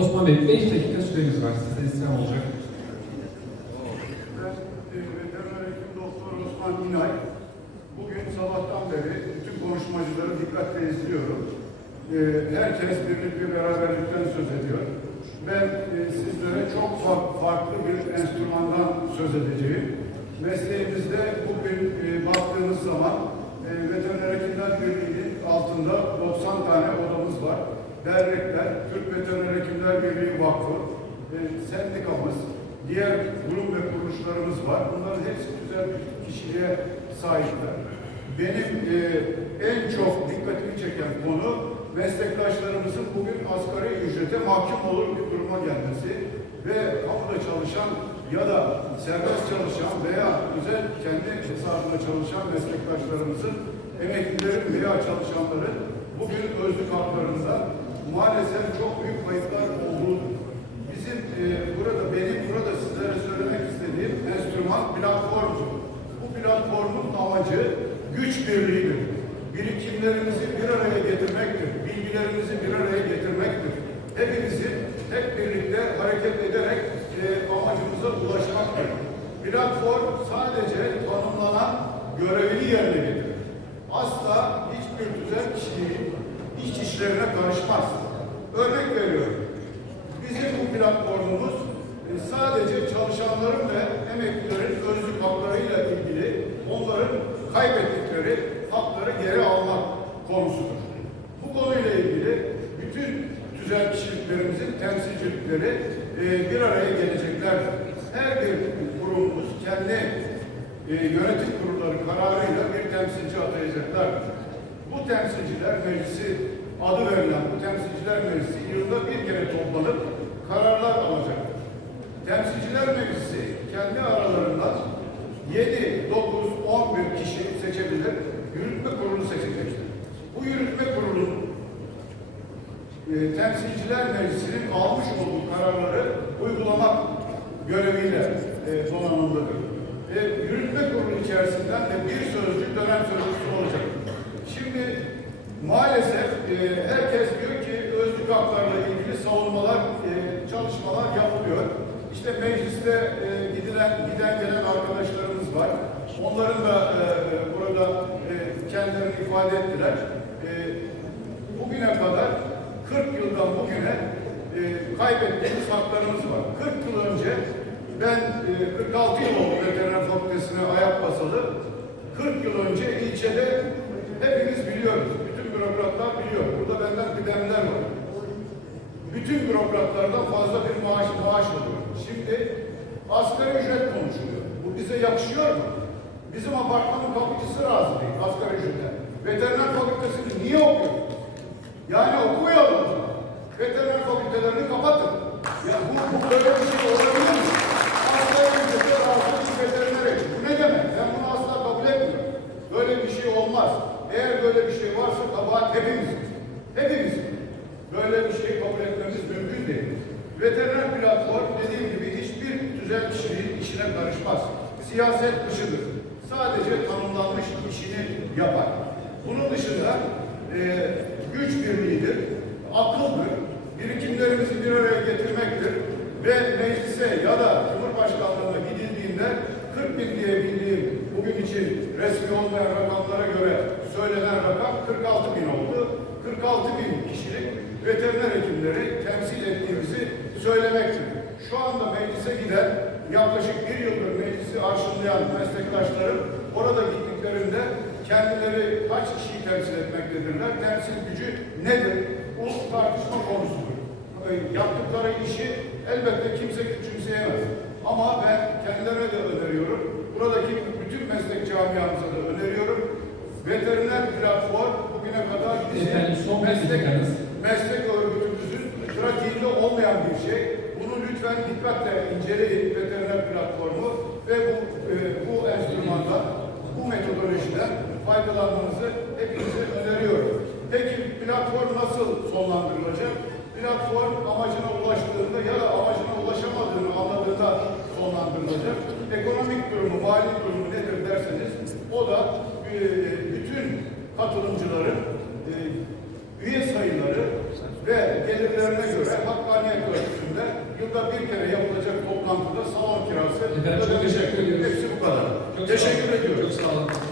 Osman Bey 5 dakika süreniz var. Size istem olacak. Ben e, doktor Osman İnay. Bugün sabahtan beri bütün konuşmacıları dikkatle izliyorum. E, herkes birlik ve beraberlikten söz ediyor. Ben e, sizlere çok fa- farklı bir enstrümandan söz edeceğim. Mesleğimizde bugün e, baktığınız zaman e, Veteriner Hekimler Birliği'nin altında 90 tane odamız var. Dernekler, Türk Veteriner Hekimler Birliği Vakfı, e, sendikamız, diğer kurum ve kuruluşlarımız var. Bunların hepsi güzel kişiliğe sahipler. Benim e, en çok dikkatimi çeken konu meslektaşlarımızın bugün asgari ücrete mahkum olur bir duruma gelmesi ve kamuda çalışan ya da serbest çalışan veya özel kendi hesabında çalışan meslektaşlarımızın emeklilerin veya çalışanların bugün özlük maalesef çok büyük kayıplar olduğudur. Bizim e, burada, benim burada sizlere söylemek istediğim enstrüman platformdur. Bu platformun amacı güç birliğidir. Birikimlerimizi bir araya getirmektir. Bilgilerimizi bir araya getirmektir. Hepimizin hep birlikte hareket ederek e, amacımıza ulaşmaktır. Platform sadece tanımlanan görevini yerine. Asla hiçbir düzen kişiliğin iç işlerine karışmaz. Örnek veriyorum. Bizim bu platformumuz e, sadece çalışanların ve emeklilerin özlük haklarıyla ilgili onların kaybettikleri hakları geri almak konusudur. Bu konuyla ilgili bütün tüzel kişiliklerimizin temsilcilikleri e, bir araya geleceklerdir. Her bir kurumumuz kendi e, yönetim kurulları kararıyla bir temsilci atayacaklardır. Bu temsilciler meclisi adı verilen bu temsilciler meclisi yılda bir kere toplanıp kararlar alacaktır. Temsilciler meclisi kendi aralarından 7, 9, 11 kişi seçebilir, yürütme kurulu seçecektir. Bu yürütme kurulun e, temsilciler meclisinin almış olduğu kararları uygulamak göreviyle e, donanımlıdır. E, yürütme kurulu içerisinden de bir sözcü dönem sözcüsü olacak. Şimdi maalesef e, herkes diyor ki özlük haklarla ilgili savunmalar, e, çalışmalar yapılıyor. İşte mecliste e, gidilen, giden gelen arkadaşlarımız var. Onların da e, burada e, kendilerini ifade ettiler. E, bugüne kadar 40 yıldan bugüne e, kaybettiğimiz haklarımız var. 40 yıl önce ben e, 46 yıl oldu veteriner fakültesine ayak basalı. 40 yıl önce ilçede hepimiz biliyoruz. Bütün bürokratlar biliyor. Burada benden kıdemler var. Bütün bürokratlardan fazla bir maaş maaş alıyor. Şimdi asgari ücret konuşuluyor. Bu bize yakışıyor mu? Bizim apartmanın kapıcısı razı değil asgari ücrete. Veteriner fakültesini niye okuyor? Yani okumayalım. Veteriner fakültelerini kapatın. Ya bu, bu böyle bir şey olabilir mi? Asgari ücrete razı bir veteriner. Bu ne demek? Ben bunu asla kabul etmiyorum. Böyle bir şey olmaz. Eğer böyle bir şey varsa kabahat hepimiz. Hepimiz. Böyle bir şey kabul etmemiz mümkün değil. Veteriner platform dediğim gibi hiçbir kişiliğin işine karışmaz. Siyaset dışıdır. Sadece tanımlanmış işini yapar. Bunun dışında e, güç birliğidir, akıldır, birikimlerimizi bir araya getirmektir ve meclise ya da Cumhurbaşkanlığına gidildiğinde 40 bin diye bildiğim bugün için resmi olmayan rakamlara göre söylenen rakam 46 bin oldu. 46 bin kişilik veteriner hekimleri temsil ettiğimizi söylemektir. Şu anda meclise giden yaklaşık bir yıldır meclisi arşınlayan meslektaşlarım orada gittiklerinde kendileri kaç kişiyi temsil etmektedirler, temsil gücü nedir? Bu tartışma konusudur. E, Yaptıkları işi elbette kimse küçümseyemez. Ama ben kendilerine de öneriyorum. Buradaki bütün meslek camiamıza da öneriyorum. Veteriner platform bugüne kadar bizim Efendim, son bir meslek, dakikanız. meslek örgütümüzün pratiğinde olmayan bir şey. Bunu lütfen dikkatle inceleyin veteriner platformu ve bu, e, bu enstrümandan, bu metodolojiden faydalanmanızı hepinize öneriyorum. Peki platform nasıl sonlandırılacak? Platform amacına ulaştığında ya da amacına ulaşamadığını anladığında sonlandırılacak. Ekonomik durumu, mali durumu nedir derseniz o da e, katılımcıların e, üye sayıları ve gelirlerine göre hakkaniyet yılda bir kere yapılacak toplantıda salon kirası ediyoruz. Hepsi bu kadar. Çok teşekkür ediyorum. Çok sağ olun.